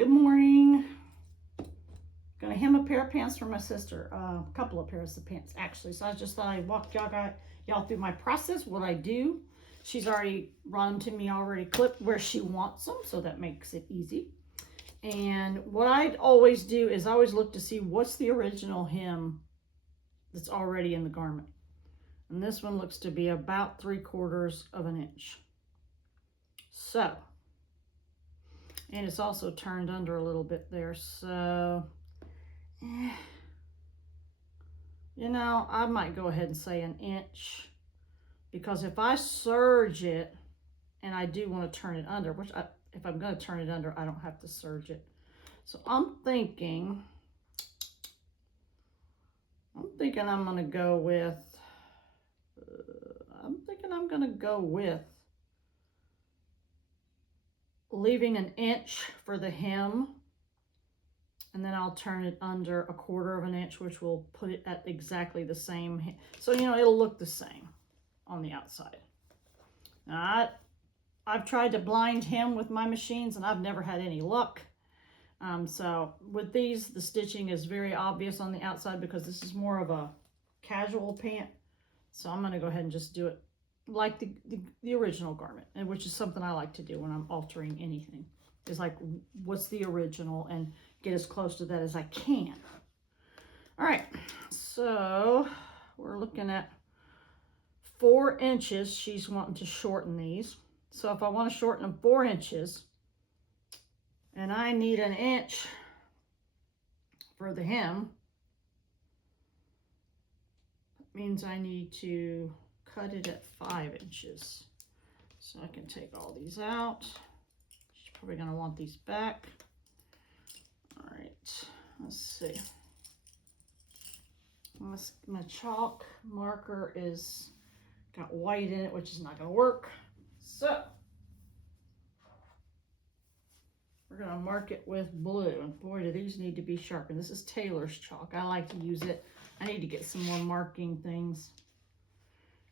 Good morning. Gonna hem a pair of pants for my sister. A couple of pairs of pants actually. So I just thought I'd walk y'all through my process, what I do. She's already run to me already clipped where she wants them, so that makes it easy. And what I always do is I always look to see what's the original hem that's already in the garment. And this one looks to be about 3/4 of an inch. So, and it's also turned under a little bit there, so you know, I might go ahead and say an inch, because if I serge it and I do want to turn it under, if I'm going to turn it under, I don't have to serge it. So I'm thinking I'm going to go with, leaving an inch for the hem, and then I'll turn it under 1/4 of an inch, which will put it at exactly the same. So, you know, it'll look the same on the outside. Now, I've tried to blind hem with my machines and I've never had any luck. So with these, the stitching is very obvious on the outside because this is more of a casual pant. So I'm going to go ahead and just do it like the original garment, and which is something I like to do when I'm altering anything. Is like, what's the original, and get as close to that as I can. All right, so we're looking at 4 inches. She's wanting to shorten these. So if I want to shorten them 4 inches, and I need an inch for the hem, that means I need to cut it at 5 inches. So I can take all these out. She's probably going to want these back. All right, let's see. My chalk marker is got white in it, which is not going to work. So we're going to mark it with blue. And boy, do these need to be sharpened. This is Taylor's chalk. I like to use it. I need to get some more marking things.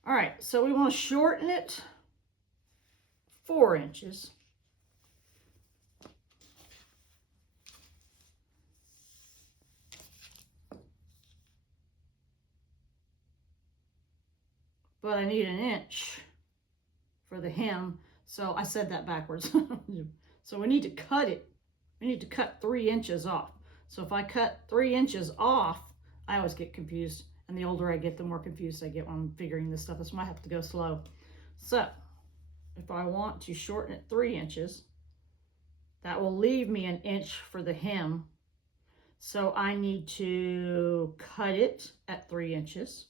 All right, so we want to shorten it 4 inches. But I need an inch for the hem. So I said that backwards. So we need to cut it. We need to cut 3 inches off. So if I cut 3 inches off, I always get confused. And the older I get, the more confused I get when I'm figuring this stuff. That's why I have to go slow. So if I want to shorten it 3 inches, that will leave me an inch for the hem. So I need to cut it at 3 inches.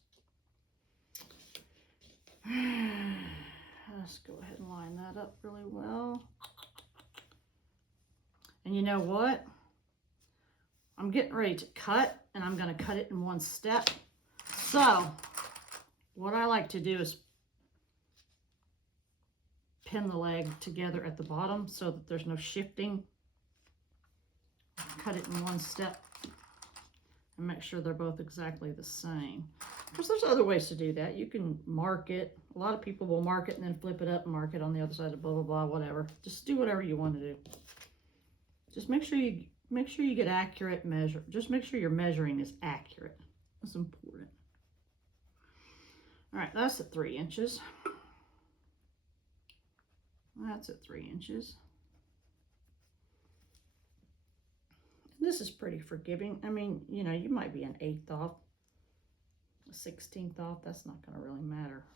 Let's go ahead and line that up really well. And you know what? I'm getting ready to cut, and I'm going to cut it in one step. So what I like to do is pin the leg together at the bottom so that there's no shifting. Cut it in one step and make sure they're both exactly the same. Because there's other ways to do that. You can mark it. A lot of people will mark it and then flip it up and mark it on the other side of blah, blah, blah, whatever. Just do whatever you want to do. Just make sure you get accurate measure. Just make sure your measuring is accurate. That's important. All right, that's at 3 inches. That's at 3 inches. This is pretty forgiving. I mean, you know, you might be an 1/8 off, a 16th off. That's not going to really matter.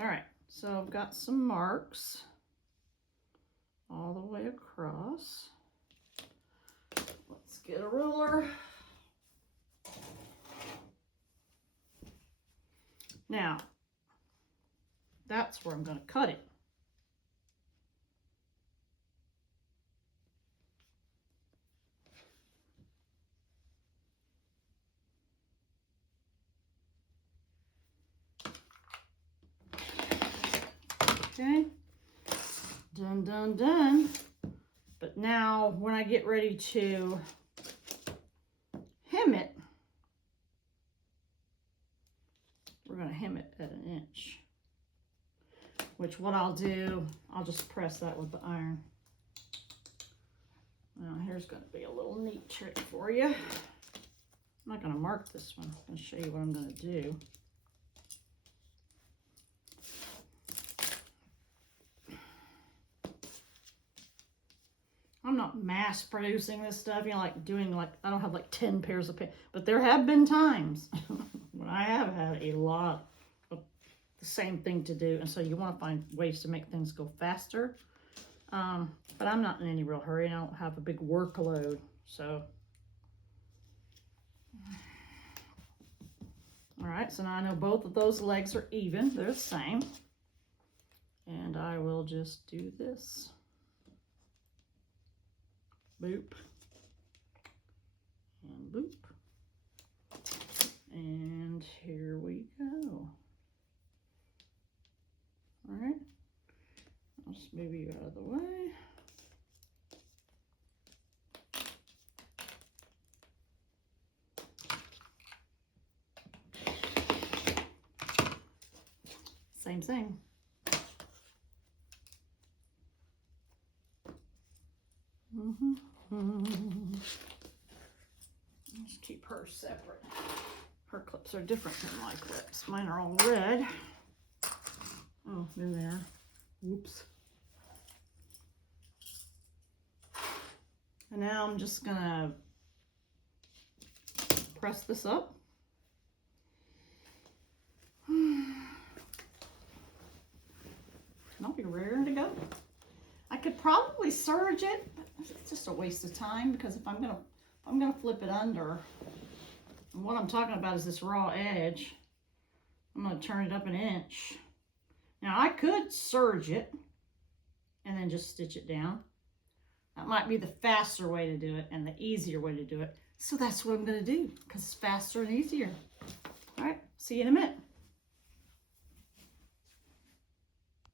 All right, so I've got some marks all the way across. Let's get a ruler. Now, that's where I'm going to cut it. Okay, done, done, done. But now when I get ready to hem it, we're going to hem it at 1 inch. which what I'll do, I'll just press that with the iron. Now here's going to be a little neat trick for you. I'm not going to mark this one. I'm going to show you what I'm going to do. I'm not mass producing this stuff, you know, like doing like, I don't have like 10 pairs of pants, but there have been times when I have had a lot of the same thing to do. And so you want to find ways to make things go faster. But I'm not in any real hurry. I don't have a big workload, so. All right, so now I know both of those legs are even. They're the same. And I will just do this. Boop. And boop. And here we go. All right. I'll just move you out of the way. Same thing. Just keep her separate. Her clips are different than my clips. Mine are all red. Oh, there they are. Whoops. And now I'm just gonna press this up. And I'll be raring to go. I could probably serge it, but it's just a waste of time because if I'm gonna flip it under, and what I'm talking about is this raw edge. I'm gonna turn it up an inch. Now I could serge it and then just stitch it down. That might be the faster way to do it and the easier way to do it. So that's what I'm gonna do because it's faster and easier. All right, see you in a minute.